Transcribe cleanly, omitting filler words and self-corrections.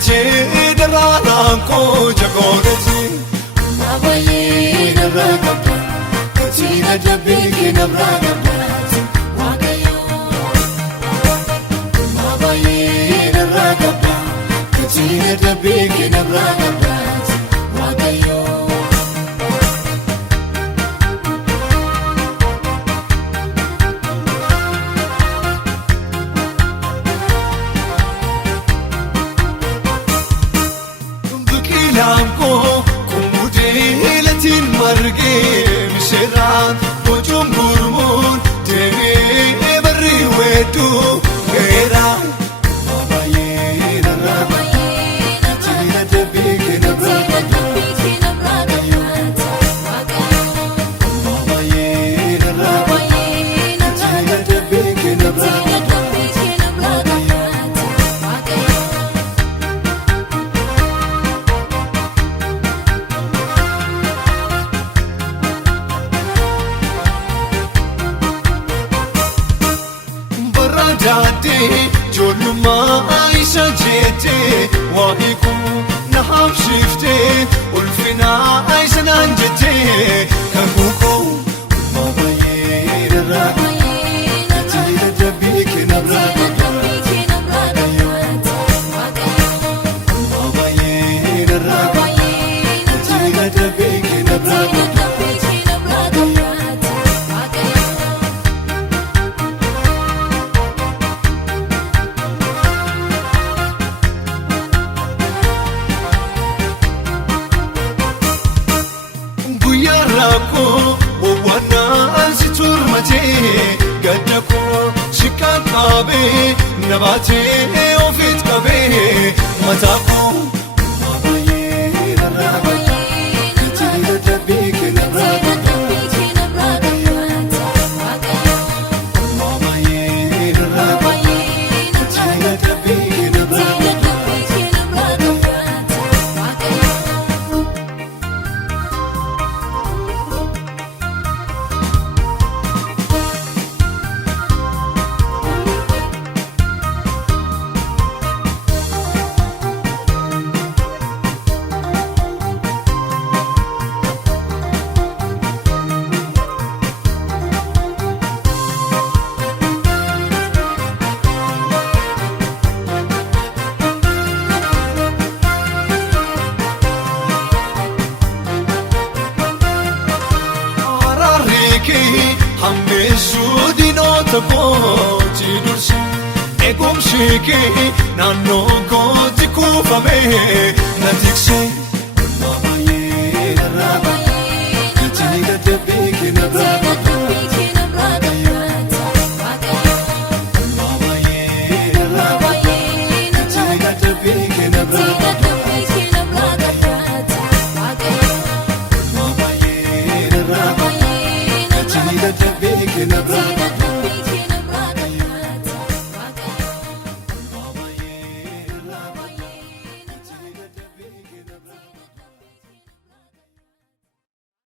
Gache daraan koo jagoo gache. Bayye narra qabdaa kachiina dabbii namraa qabdaati waaqayyoo. Bayye narra qabdaa kachiina dabbii namraa qabdaati waaqayyoo. Biqilaan koo kumbudee latiin margee misheeraan bocuun gurmuun deemee barri weedduu ga'eera. Baay'ee narra kachiina dabbii namraa qabdaati baay'ee narra kachiina dabbii namraa qabdaati. Daadhee ijoollummaa isa jettee waa'ee koo na habsiiftee ulfinaa isa naan jettee kakuu koo baay'ee narra kachiina dabbii namraa qabdaati baay'ee narra kachiina dabbii namraa qabdaati. Rakkoo wawwaannaan si turmatee gadda koo si qaqqabee na baatee ofiit qabee mataa koo baay'ee narra kachiina dabbii namraa qabdaati baay'ee narra kachiina dabbii namraa qabdaati. Hammeessuu diinota kooti dursi eegumsi kee naannoo kooti kuufamee na tiksee.